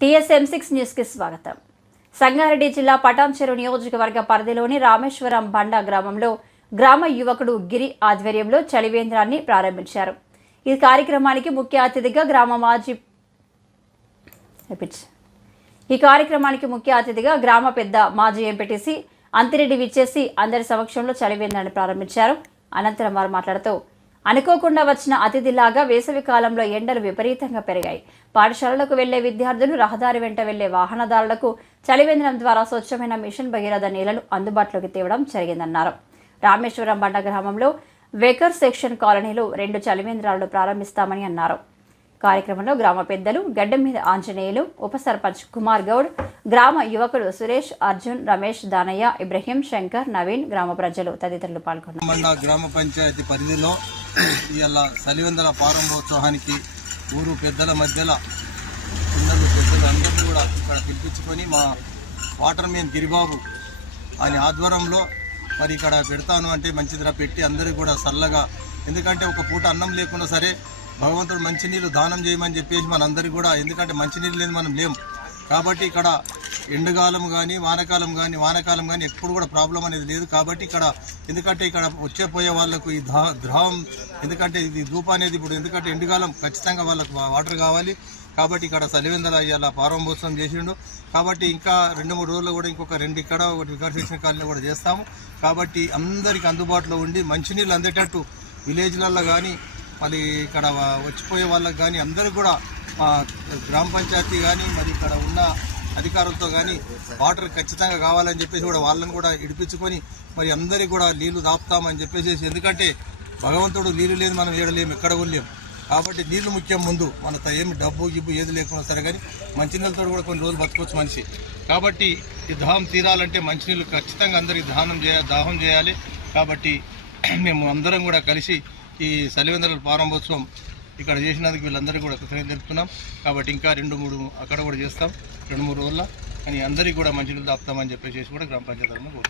TSM six న్యూస్కి స్వాగతం. సంగారెడ్డి జిల్లా పటాన్చెరు నియోజకవర్గ పరిధిలోని రామేశ్వరం బండ గ్రామంలో గ్రామ యువకుడు గిరి ఆధ్వర్యంలో చలివేంద్రాన్ని ప్రారంభించారు. ఈ కార్యక్రమానికి ముఖ్య అతిథిగా గ్రామ మాజీ ఈ కార్యక్రమానికి ముఖ్య అతిథిగా గ్రామ పెద్ద మాజీ ఎంపీటీసీ అంతిరెడ్డి విచ్చేసి అందరి సమక్షంలో చలివేంద్రాన్ని ప్రారంభించారు. అనంతరం వారు మాట్లాడుతూ అనుకోకుండా వచ్చిన అతిథిలాగా వేసవి కాలంలో ఎండలు విపరీతంగా పెరిగాయి. పాఠశాలలకు వెళ్ళే విద్యార్థులు రహదారి వెంట వెళ్ళే వాహనదారులకు చలివేంద్రం ద్వారా స్వచ్ఛమైన మిషన్ భగీరథ నీళ్ళను అందుబాటులోకి తేవడం జరిగిందన్నారు. రామేశ్వరం బండ గ్రామంలో వెకర్ సెక్షన్ కాలనీలో రెండు చలివేంద్రాలను ప్రారంభిస్తామని అన్నారు. కార్యక్రమంలో గ్రామ పెద్దలు గడ్డం మీద ఆంజనేయులు ఉప సర్పంచ్ కుమార్ గౌడ్ గ్రామ యువకుడు సురేష్ అర్జున్ రమేష్ దానయ్య ఇబ్రహీం శంకర్ నవీన్ గ్రామ ప్రజలు తదితరులు పాల్గొన్నారు. గ్రామ పంచాయతీ పరిధిలో ఇవాళ సలివెందల ప్రారంభోత్సవానికి ఊరు పెద్దల మధ్యలో పిల్లలు పెద్దలు అందరినీ కూడా ఇక్కడ పిలిపించుకొని మా వాటర్ మెయిన్ గిరిబాబు ఆయన ఆధ్వర్యంలో మరి ఇక్కడ పెడతాను అంటే మంచిదిరా పెట్టి అందరికీ కూడా చల్లగా ఎందుకంటే ఒక పూట అన్నం లేకున్నా సరే భగవంతుడు మంచినీళ్ళు దానం చేయమని చెప్పేసి మనందరికీ కూడా ఎందుకంటే మంచినీళ్ళు లేని మనం లేం. కాబట్టి ఇక్కడ ఎండకాలం కానీ వానకాలం కానీ వానకాలం కానీ ఎప్పుడు కూడా ప్రాబ్లం అనేది లేదు. కాబట్టి ఇక్కడ ఎందుకంటే ఇక్కడ వచ్చే పోయే వాళ్ళకు ఈ ద్రవం ఎందుకంటే ఇది ధూప అనేది ఇప్పుడు ఎందుకంటే ఎండకాలం ఖచ్చితంగా వాళ్ళకు వాటర్ కావాలి. కాబట్టి ఇక్కడ సలివెందల ఇవాళ ప్రారంభోత్సవం చేసిండు. కాబట్టి ఇంకా రెండు మూడు రోజుల్లో కూడా ఇంకొక రెండు ఇక్కడ ఒకటి వికర్షణ కాలనీ కూడా చేస్తాము. కాబట్టి అందరికి అందుబాటులో ఉండి మంచినీళ్ళు అందేటట్టు విలేజ్లలో కానీ మళ్ళీ ఇక్కడ వచ్చిపోయే వాళ్ళకి కానీ అందరికి కూడా గ్రామ పంచాయతీ కానీ మరి ఇక్కడ ఉన్న అధికారులతో కానీ వాటర్ ఖచ్చితంగా కావాలని చెప్పేసి కూడా వాళ్ళని కూడా ఇడిపించుకొని మరి అందరికీ కూడా నీళ్ళు దాపుతామని చెప్పేసి ఎందుకంటే భగవంతుడు నీళ్ళు లేదు మనం ఏడలేము ఎక్కడ లేము. కాబట్టి నీళ్ళు ముఖ్యం ముందు. మన ఏమి డబ్బు గిబ్బు ఏది లేకుండా సరే కానీ మంచినీళ్ళతో కూడా కొన్ని రోజులు బతకొచ్చు మనిషి. కాబట్టి ఈ దాహం తీరాలంటే మంచినీళ్ళు ఖచ్చితంగా అందరికి దానం చేయ దాహం చేయాలి. కాబట్టి మేము అందరం కూడా కలిసి ఈ సలివేంద్రుల ప్రారంభోత్సవం ఇక్కడ చేసినందుకు వీళ్ళందరికీ కూడా కృతజ్ఞత తెలుపుతున్నాం. కాబట్టి ఇంకా రెండు మూడు అక్కడ కూడా చేస్తాం. రెండు మూడు రోజుల్లో. కానీ అందరికీ కూడా మంచినీళ్ళు దాపుతామని చెప్పేసి కూడా గ్రామ పంచాయతీ